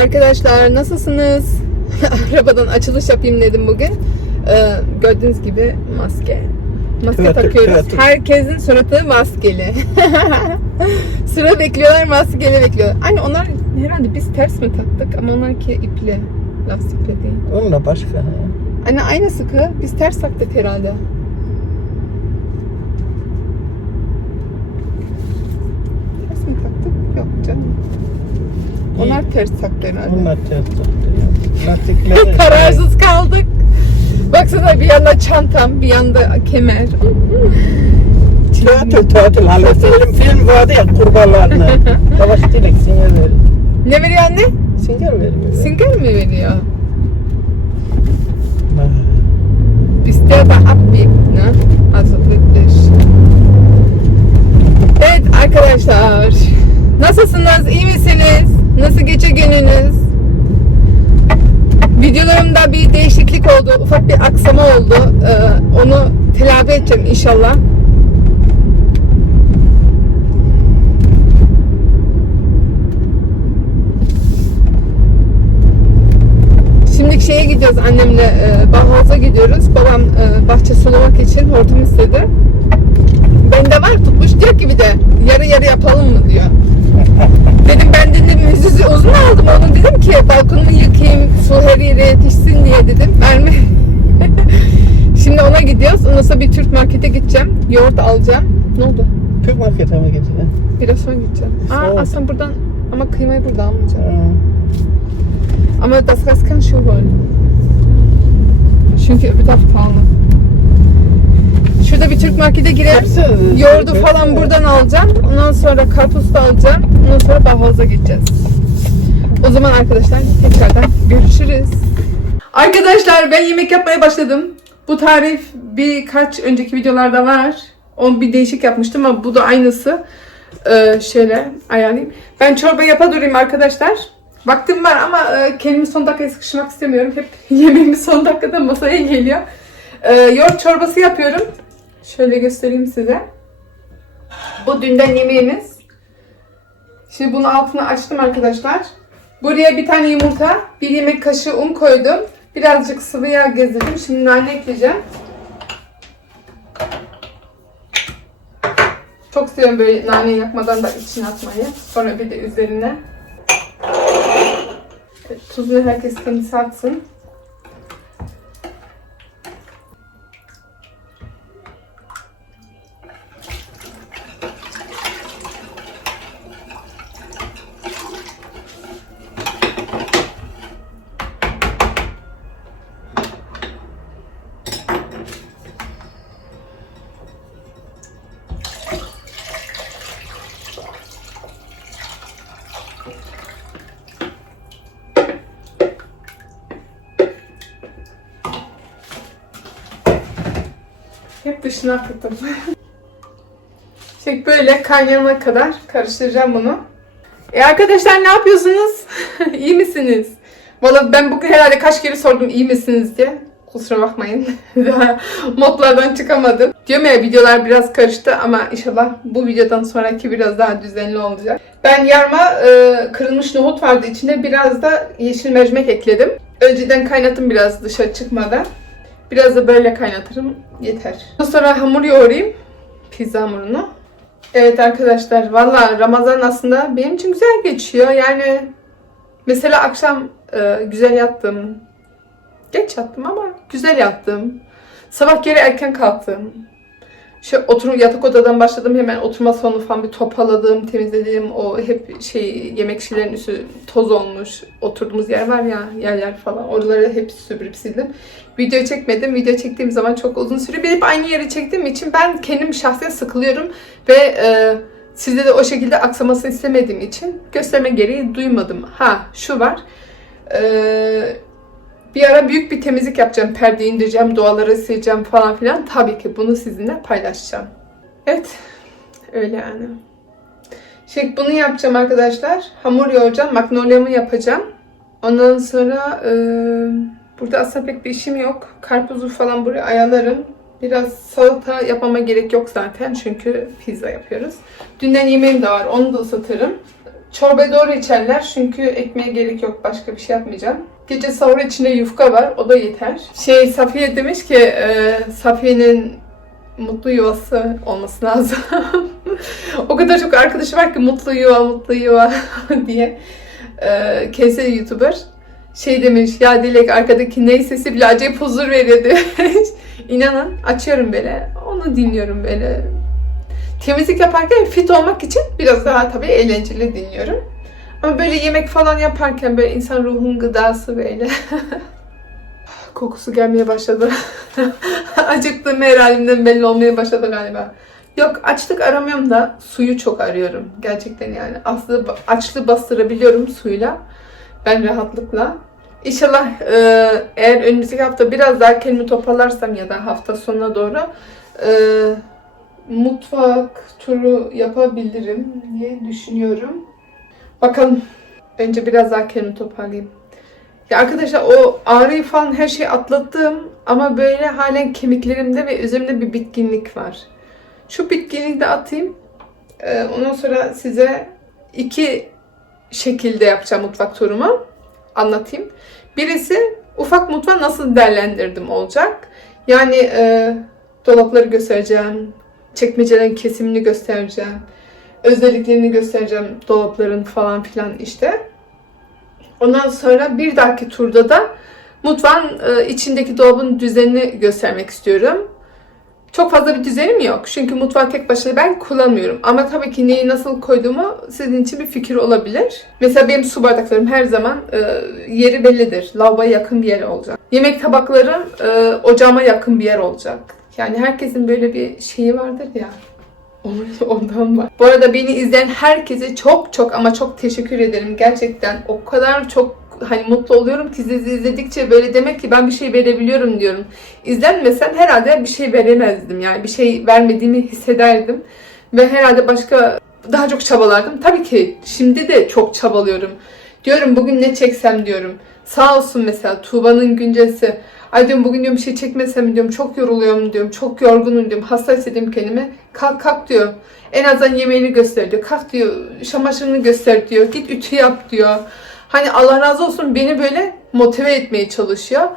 arkadaşlar nasılsınız? Arabadan açılış yapayım dedim bugün. Ee, gördüğünüz gibi maske. Maske Evet, takıyoruz. evet. Herkesin suratı maskeli. Sıra bekliyorlar, maskeli bekliyorlar. Anne onlar herhalde biz ters mi taktık ama onlarki ipli. Lastikli değil. Onunla başka. ha. Anne aynı sıkı. Biz ters taktık herhalde. Ters mi taktık? Yok canım. Onlar ters taktı herhalde. Onlar ters tuttu ya. Lastikleri. Kararsız kaldık. Baksana bir yanda çantam, bir yanda kemer. Tatil tatil. Hani film, film vardı ya kurbanlarına. Savaş direkt sinyal veriyor. Ne veriyor anne? Sinyal veriyor. Singer mi veriyor? Der da abbiegt, ne? Also wirklich. Evet arkadaşlar. Nasılsınız? İyi misiniz? Nasıl geçe gününüz? Videolarımda bir değişiklik oldu. Ufak bir aksama oldu. Ee, onu telafi edeceğim inşallah. Şimdi şeye gidiyoruz annemle e, Bauhaus'a gidiyoruz. Babam e, bahçe sulamak için hortum istedi. Bende var tutmuş diyor ki bir de yarı yarı yapalım mı diyor. Dedim ben dedim yüzüzü uzun aldım onu dedim ki balkonumu yıkayayım su her yere yetişsin diye dedim. Verme. Şimdi ona gidiyoruz. Sonra bir Türk markete gideceğim. Yoğurt alacağım. Ne oldu? Türk markete mi getirdin? Biraz sonra gideceğim. Aa, aslında buradan ama kıymayı burada almayacağım. Ama das Gas kann schon holen. Çünkü öbür taraf pahalı. Şurada bir Türk markete girip Hepsi- yoğurdu falan buradan alacağım. Ondan sonra karpuz da alacağım. Ondan sonra Bauhaus'a gideceğiz. O zaman arkadaşlar tekrardan görüşürüz. Arkadaşlar ben yemek yapmaya başladım. Bu tarif birkaç önceki videolarda var. On bir değişik yapmıştım ama bu da aynısı. Ee, şöyle ayarlayayım. Ben çorba yapa durayım arkadaşlar. Vaktim var ama e, kendimi son dakikaya sıkışmak istemiyorum. Hep yemeğimiz son dakikada masaya geliyor. Ee, yoğurt çorbası yapıyorum. Şöyle göstereyim size. Bu dünden yemeğimiz. Şimdi bunun altını açtım arkadaşlar. Buraya bir tane yumurta, bir yemek kaşığı un koydum. Birazcık sıvı yağ gezdirdim. Şimdi nane ekleyeceğim. Çok seviyorum böyle nane yakmadan da içine atmayı. Sonra bir de üzerine. Evet, Tuzunu herkes kendisi atsın. Dışına akıttım. Şimdi böyle kaynayana kadar karıştıracağım bunu. E arkadaşlar ne yapıyorsunuz? iyi misiniz? Valla ben bugün herhalde kaç kere sordum iyi misiniz diye. Kusura bakmayın. Daha modlardan çıkamadım. Diyorum ya videolar biraz karıştı ama inşallah bu videodan sonraki biraz daha düzenli olacak. Ben yarma e, kırılmış nohut vardı içinde biraz da yeşil mercimek ekledim. Önceden kaynattım biraz dışarı çıkmadan. Biraz da böyle kaynatırım. Yeter. Sonra hamur yoğurayım. Pizza hamurunu. Evet arkadaşlar valla Ramazan aslında benim için güzel geçiyor. Yani mesela akşam e, güzel yattım. Geç yattım ama güzel yattım. Sabah geri erken kalktım. Şu oturum yatak odadan başladım hemen oturma salonu falan bir toparladım, temizledim. O hep şey yemek şeylerin üstü toz olmuş. Oturduğumuz yer var ya yerler falan. Oraları hep süpürüp sildim. Video çekmedim. Video çektiğim zaman çok uzun sürüyor. Bir hep aynı yeri çektiğim için ben kendim şahsen sıkılıyorum ve e, sizde de o şekilde aksamasını istemediğim için gösterme gereği duymadım. Ha şu var. Eee bir ara büyük bir temizlik yapacağım. Perdeyi indireceğim, duaları sileceğim falan filan. Tabii ki bunu sizinle paylaşacağım. Evet. Öyle yani. Şimdi bunu yapacağım arkadaşlar. Hamur yoğuracağım. Magnolia'mı yapacağım. Ondan sonra e, burada aslında pek bir işim yok. Karpuzu falan buraya ayarlarım. Biraz salata yapmama gerek yok zaten. Çünkü pizza yapıyoruz. Dünden yemeğim de var. Onu da ısıtırım. Çorba doğru içerler çünkü ekmeğe gerek yok. Başka bir şey yapmayacağım. Gece sahur içinde yufka var. O da yeter. Şey Safiye demiş ki e, Safiye'nin mutlu yuvası olması lazım. o kadar çok arkadaşı var ki mutlu yuva, mutlu yuva diye. E, Kese YouTuber şey demiş ya Dilek arkadaki ney sesi bile acayip huzur veriyor demiş. İnanın açıyorum böyle onu dinliyorum böyle. Temizlik yaparken fit olmak için biraz daha tabii eğlenceli dinliyorum. Ama böyle yemek falan yaparken böyle insan ruhun gıdası böyle. Kokusu gelmeye başladı. Acıktığım her halimden belli olmaya başladı galiba. Yok açlık aramıyorum da suyu çok arıyorum. Gerçekten yani. Aslında açlığı bastırabiliyorum suyla. Ben rahatlıkla. İnşallah e, eğer önümüzdeki hafta biraz daha kendimi toparlarsam ya da hafta sonuna doğru e, mutfak turu yapabilirim diye düşünüyorum. Bakalım. Önce biraz daha kendimi toparlayayım. Ya arkadaşlar o ağrıyı falan her şeyi atlattım ama böyle halen kemiklerimde ve üzerimde bir bitkinlik var. Şu bitkinliği de atayım. Ee, ondan sonra size iki şekilde yapacağım mutfak turumu. Anlatayım. Birisi ufak mutfağı nasıl değerlendirdim olacak. Yani e, dolapları göstereceğim. Çekmecelerin kesimini göstereceğim. Özelliklerini göstereceğim dolapların falan filan işte. Ondan sonra bir dahaki turda da mutfağın e, içindeki dolabın düzenini göstermek istiyorum. Çok fazla bir düzenim yok. Çünkü mutfağı tek başına ben kullanmıyorum. Ama tabii ki neyi nasıl koyduğumu sizin için bir fikir olabilir. Mesela benim su bardaklarım her zaman e, yeri bellidir. Lavaboya yakın bir yer olacak. Yemek tabaklarım e, ocağıma yakın bir yer olacak. Yani herkesin böyle bir şeyi vardır ya. Ondan var. Bu arada beni izleyen herkese çok çok ama çok teşekkür ederim. Gerçekten o kadar çok hani mutlu oluyorum ki sizi izledikçe böyle demek ki ben bir şey verebiliyorum diyorum. İzlenmesen herhalde bir şey veremezdim. Yani bir şey vermediğimi hissederdim. Ve herhalde başka daha çok çabalardım. Tabii ki şimdi de çok çabalıyorum. Diyorum bugün ne çeksem diyorum. Sağ olsun mesela Tuğba'nın güncesi. Ay diyorum bugün diyorum bir şey çekmesem diyorum çok yoruluyorum diyorum. Çok yorgunum diyorum. Hasta hissediyorum kendimi. Kalk kalk diyor. En azından yemeğini göster diyor. Kalk diyor. Çamaşırını göster diyor. Git ütü yap diyor. Hani Allah razı olsun beni böyle motive etmeye çalışıyor.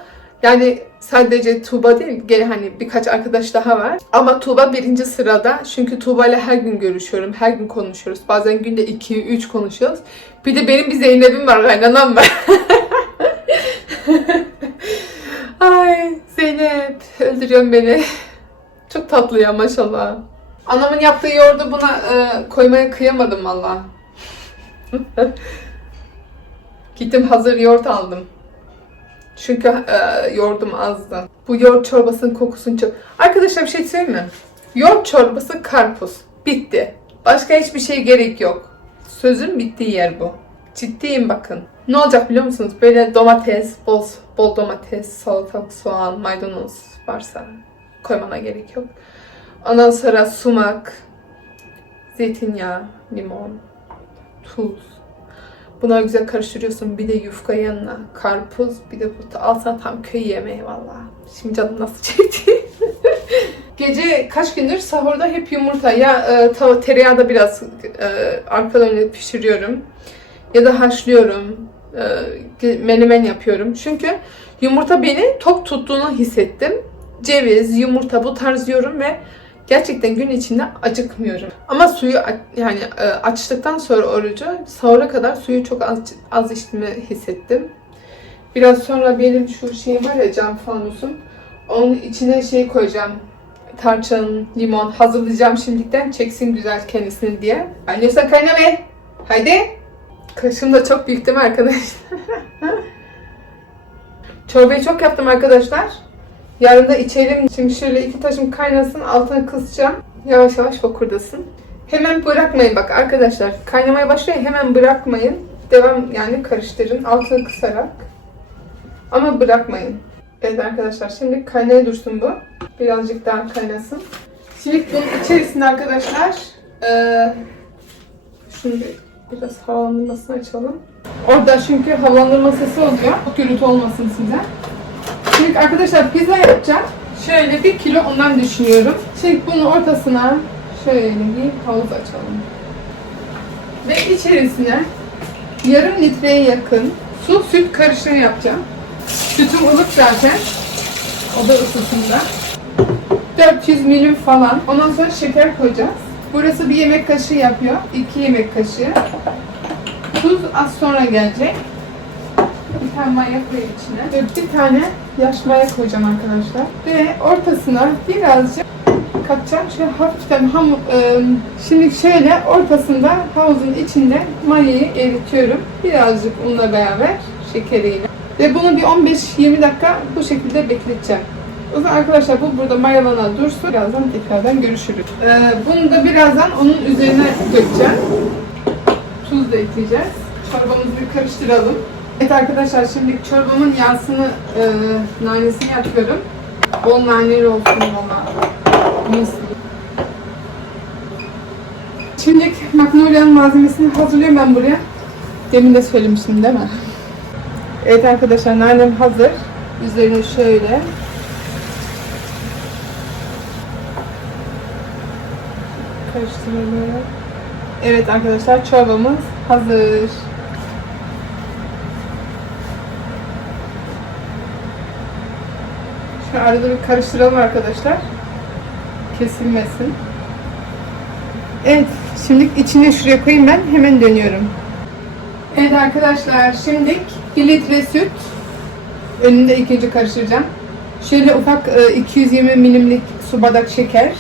Yani sadece Tuğba değil, hani birkaç arkadaş daha var. Ama Tuğba birinci sırada. Çünkü Tuğba ile her gün görüşüyorum, her gün konuşuyoruz. Bazen günde 2-3 konuşuyoruz. Bir de benim bir Zeynep'im var, kaynanam var. Ay Zeynep, öldürüyorsun beni. Çok tatlı ya maşallah. Anamın yaptığı yoğurdu buna e, koymaya kıyamadım valla. Gittim hazır yoğurt aldım. Çünkü e, yoğurdum azdı. Bu yoğurt çorbasının kokusunu çok... Arkadaşlar bir şey söyleyeyim mi? Yoğurt çorbası karpuz. Bitti. Başka hiçbir şey gerek yok. Sözün bittiği yer bu. Ciddiyim bakın. Ne olacak biliyor musunuz? Böyle domates, bol, bol domates, salatalık, soğan, maydanoz varsa koymana gerek yok. Ondan sonra sumak, zeytinyağı, limon, tuz, Bunları güzel karıştırıyorsun. Bir de yufka yanına. Karpuz. Bir de bu. Al sana tam köy yemeği valla. Şimdi canım nasıl çekti. Gece kaç gündür sahurda hep yumurta. Ya e, tava, tereyağı da biraz e, arkadan önüne pişiriyorum. Ya da haşlıyorum. E, menemen yapıyorum. Çünkü yumurta beni tok tuttuğunu hissettim. Ceviz, yumurta bu tarz yiyorum ve Gerçekten gün içinde acıkmıyorum. Ama suyu yani e, açtıktan sonra orucu sahura kadar suyu çok az, az içtiğimi hissettim. Biraz sonra benim şu şeyim var ya cam fanusum. Onun içine şey koyacağım. Tarçın, limon hazırlayacağım şimdiden. Çeksin güzel kendisini diye. Anne kayna be. Haydi. Kaşım da çok büyük değil mi arkadaşlar? Çorbayı çok yaptım arkadaşlar. Yarın da içelim. Şimdi şöyle iki taşım kaynasın. Altını kısacağım. Yavaş yavaş fokurdasın. Hemen bırakmayın bak arkadaşlar. Kaynamaya başlıyor. Hemen bırakmayın. Devam yani karıştırın. Altını kısarak. Ama bırakmayın. Evet arkadaşlar şimdi kaynaya dursun bu. Birazcık daha kaynasın. Şimdi bunun içerisinde arkadaşlar eee şimdi biraz havalandırmasını açalım. Orada çünkü havalandırma sesi oluyor. Çok gürültü olmasın size. Şimdi arkadaşlar pizza yapacağım. Şöyle bir kilo ondan düşünüyorum. Şimdi bunun ortasına şöyle bir havuz açalım. Ve içerisine yarım litreye yakın su süt karışımı yapacağım. Sütüm ılık zaten. O da ısısında. 400 milim falan. Ondan sonra şeker koyacağız. Burası bir yemek kaşığı yapıyor. 2 yemek kaşığı. Tuz az sonra gelecek. Bir tane maya koyayım içine. Ve bir tane yaş maya koyacağım arkadaşlar. Ve ortasına birazcık katacağım. Şöyle hafiften hamur... e, şimdi şöyle ortasında havuzun içinde mayayı eritiyorum. Birazcık unla beraber şekeriyle. Ve bunu bir 15-20 dakika bu şekilde bekleteceğim. O zaman arkadaşlar bu burada mayalana dursun. Birazdan tekrardan görüşürüz. Ee, bunu da birazdan onun üzerine dökeceğim. Tuz da ekleyeceğiz. Çorbamızı bir karıştıralım. Evet arkadaşlar şimdi çorbamın yağsını, e, nanesini yapıyorum. Bol naneli olsun valla. Mis. Şimdi magnolia'nın malzemesini hazırlıyorum ben buraya. Demin de söylemiştim değil mi? Evet arkadaşlar nanem hazır. Üzerine şöyle karıştıralım. Evet arkadaşlar çorbamız hazır. Arada bir karıştıralım arkadaşlar. Kesilmesin. Evet, şimdi içine şuraya koyayım ben. Hemen dönüyorum. Evet arkadaşlar, şimdi 1 litre süt. Önünde ilk önce karıştıracağım. Şöyle ufak e, 220 milimlik su bardak şeker.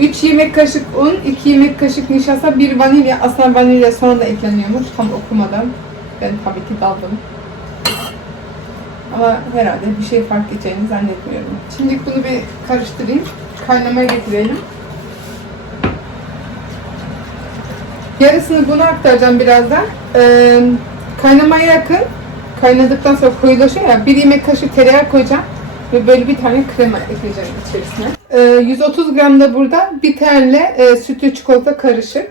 3 yemek kaşık un, 2 yemek kaşık nişasta, 1 vanilya. Aslında vanilya sonra da ekleniyormuş tam okumadan. Ben tabii ki daldım. Ama herhalde bir şey fark edeceğini zannetmiyorum. Şimdi bunu bir karıştırayım. Kaynamaya getirelim. Yarısını buna aktaracağım birazdan. Ee, kaynamaya yakın. Kaynadıktan sonra koyulaşıyor ya. Bir yemek kaşığı tereyağı koyacağım. Ve böyle bir tane krema ekleyeceğim içerisine. Ee, 130 gram da burada tane e, sütlü çikolata karışık.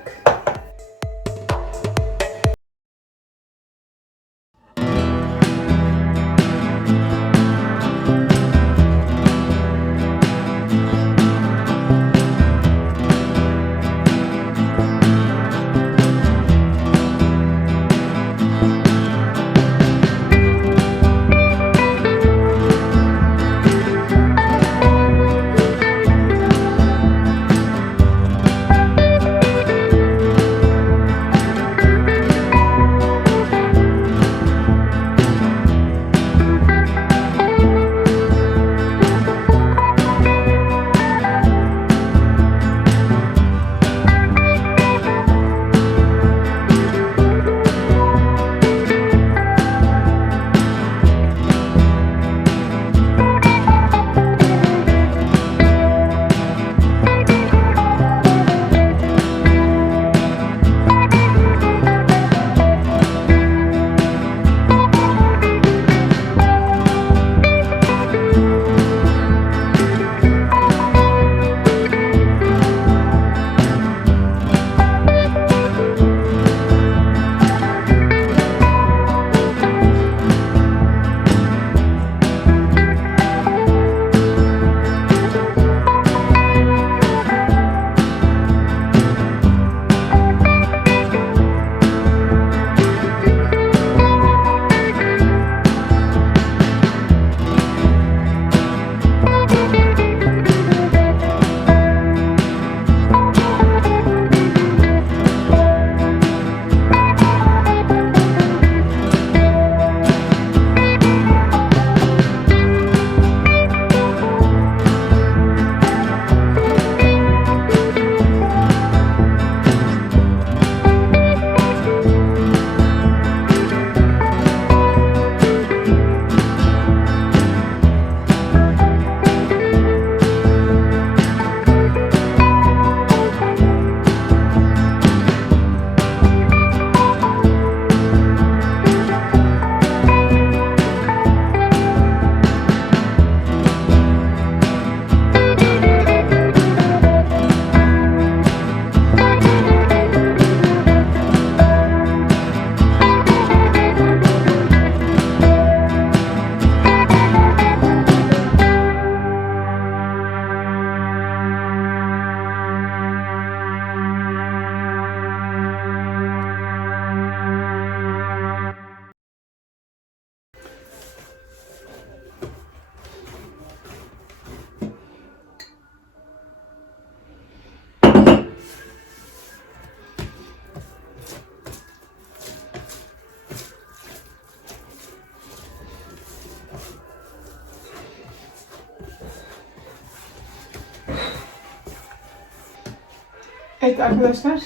Evet arkadaşlar.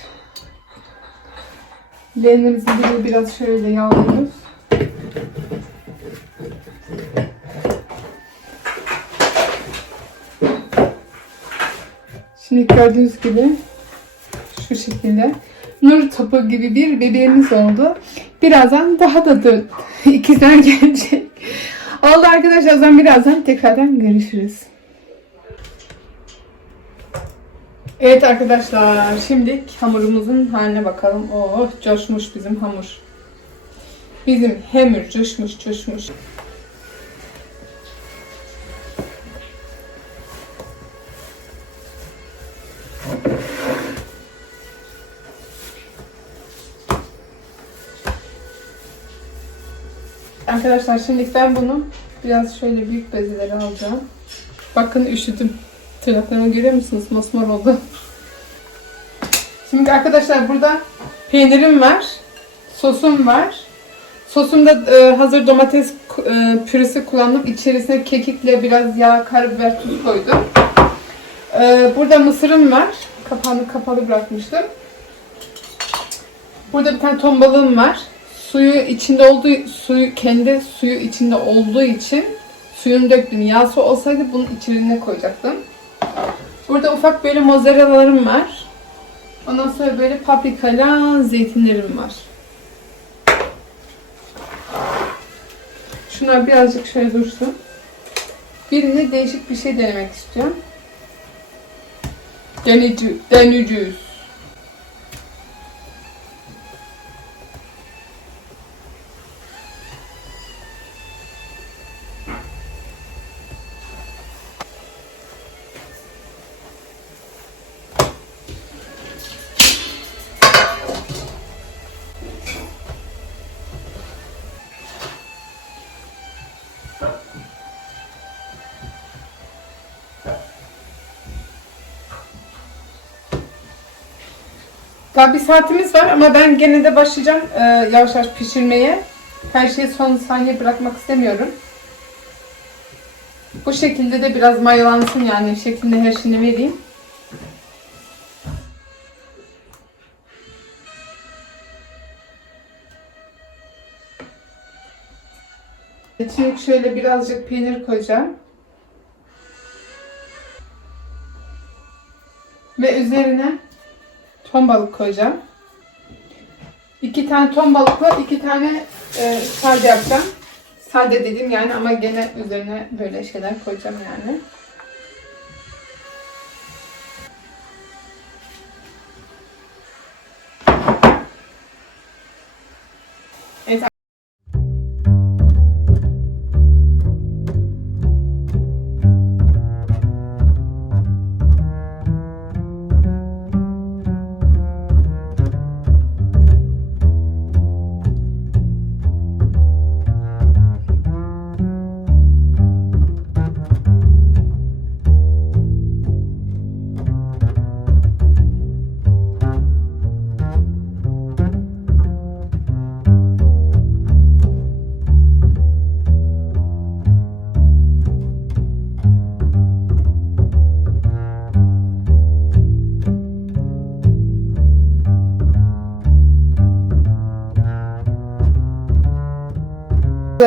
Leğenimizin birini biraz şöyle yağlıyoruz. Şimdi gördüğünüz gibi şu şekilde nur topu gibi bir bebeğimiz oldu. Birazdan daha da dön ikizler gelecek. Oldu arkadaşlar o zaman birazdan tekrardan görüşürüz. Evet arkadaşlar şimdi hamurumuzun haline bakalım. Oh coşmuş bizim hamur. Bizim hamur coşmuş coşmuş. Arkadaşlar şimdi ben bunu biraz şöyle büyük bezeleri alacağım. Bakın üşüdüm. Tırnaklarımı görüyor musunuz? Mosmor oldu. Şimdi arkadaşlar burada peynirim var. Sosum var. Sosumda e, hazır domates e, püresi kullandım. İçerisine kekikle biraz yağ, karabiber, tuz koydum. E, burada mısırım var. Kapağını kapalı bırakmıştım. Burada bir tane ton balığım var. Suyu içinde olduğu suyu kendi suyu içinde olduğu için suyunu döktüm. Yağsı olsaydı bunun içine koyacaktım. Burada ufak böyle mozzarella'larım var. Ondan sonra böyle paprikayla zeytinlerim var. Şunlar birazcık şöyle dursun. Birinde değişik bir şey denemek istiyorum. Deneyeceğiz. Deneyeceğiz. Daha bir saatimiz var ama ben gene de başlayacağım e, yavaş yavaş pişirmeye. Her şeyi son saniye bırakmak istemiyorum. Bu şekilde de biraz mayalansın yani şeklinde her şeyini vereyim. Şimdi şöyle birazcık peynir koyacağım. Ve üzerine ton balık koyacağım. İki tane ton balıkla iki tane e, sade yapacağım. Sade dedim yani ama gene üzerine böyle şeyler koyacağım yani.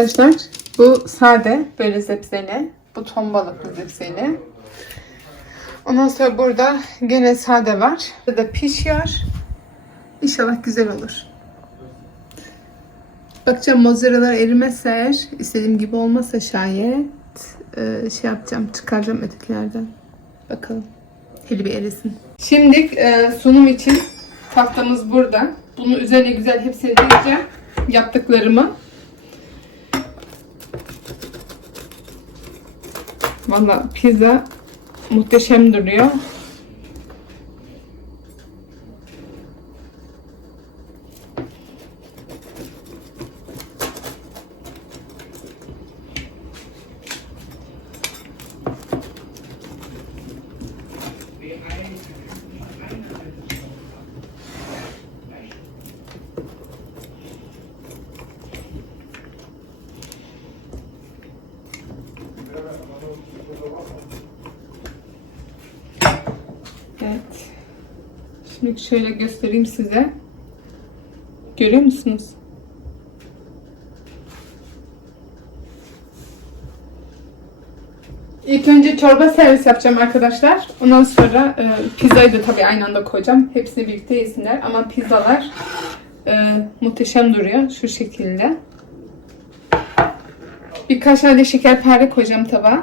Arkadaşlar bu sade böyle zepseli. Bu ton balıklı zepseli. Ondan sonra burada gene sade var. Burada pişiyor. İnşallah güzel olur. Bakacağım mozzarella erimezse eğer istediğim gibi olmazsa şayet e, şey yapacağım çıkaracağım ötekilerden. Bakalım. Hele bir erisin. Şimdi e, sunum için tahtamız burada. Bunun üzerine güzel hepsini dizeceğim. Yaptıklarımı. Valla pizza muhteşem duruyor. Evet. Şimdi şöyle göstereyim size. Görüyor musunuz? İlk önce çorba servis yapacağım arkadaşlar. Ondan sonra e, pizzayı da tabii aynı anda koyacağım. Hepsini birlikte yesinler. Ama pizzalar e, muhteşem duruyor. Şu şekilde. Birkaç tane şekerpare koyacağım tabağa.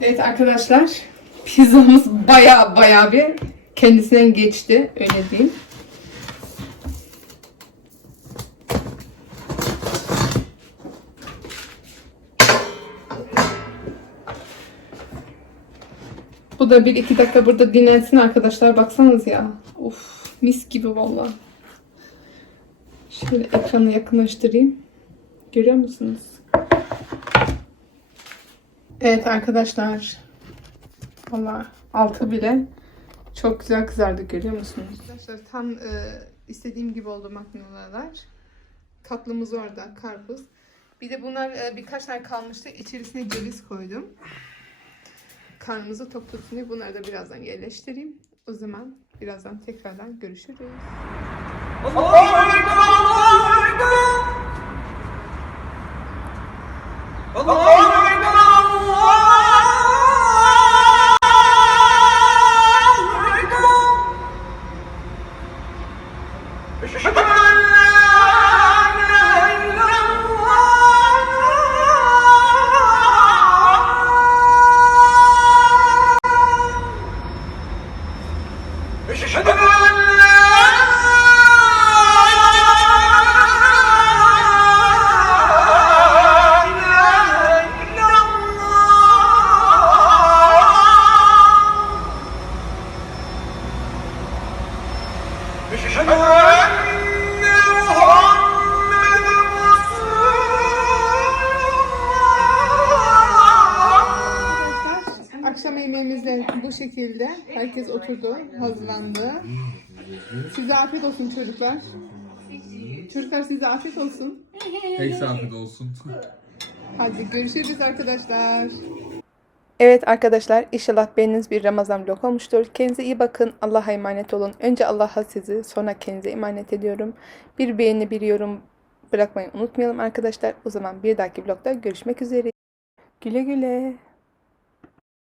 Evet arkadaşlar. Pizzamız baya baya bir kendisinden geçti. Öyle diyeyim. Bu da bir iki dakika burada dinlensin arkadaşlar. Baksanız ya. Of mis gibi valla. Şöyle ekranı yakınlaştırayım. Görüyor musunuz? Evet arkadaşlar. Valla altı bile çok güzel kızardı görüyor musunuz? Arkadaşlar tam e, istediğim gibi oldu makineler. Tatlımız orada, karpuz. Bir de bunlar e, birkaç tane kalmıştı. İçerisine ceviz koydum. Karnımızı tok tutsun bunları da birazdan yerleştireyim. O zaman birazdan tekrardan görüşürüz. Allah'a emanet Allah'a emanet Allah'a şekilde. Herkes oturdu, hazırlandı. Size afiyet olsun çocuklar. Çocuklar size afiyet olsun. Tek afiyet olsun. Hadi görüşürüz arkadaşlar. Evet arkadaşlar inşallah beğeniniz bir Ramazan vlog olmuştur. Kendinize iyi bakın. Allah'a emanet olun. Önce Allah'a sizi sonra kendinize emanet ediyorum. Bir beğeni bir yorum bırakmayı unutmayalım arkadaşlar. O zaman bir dahaki vlogda görüşmek üzere. Güle güle.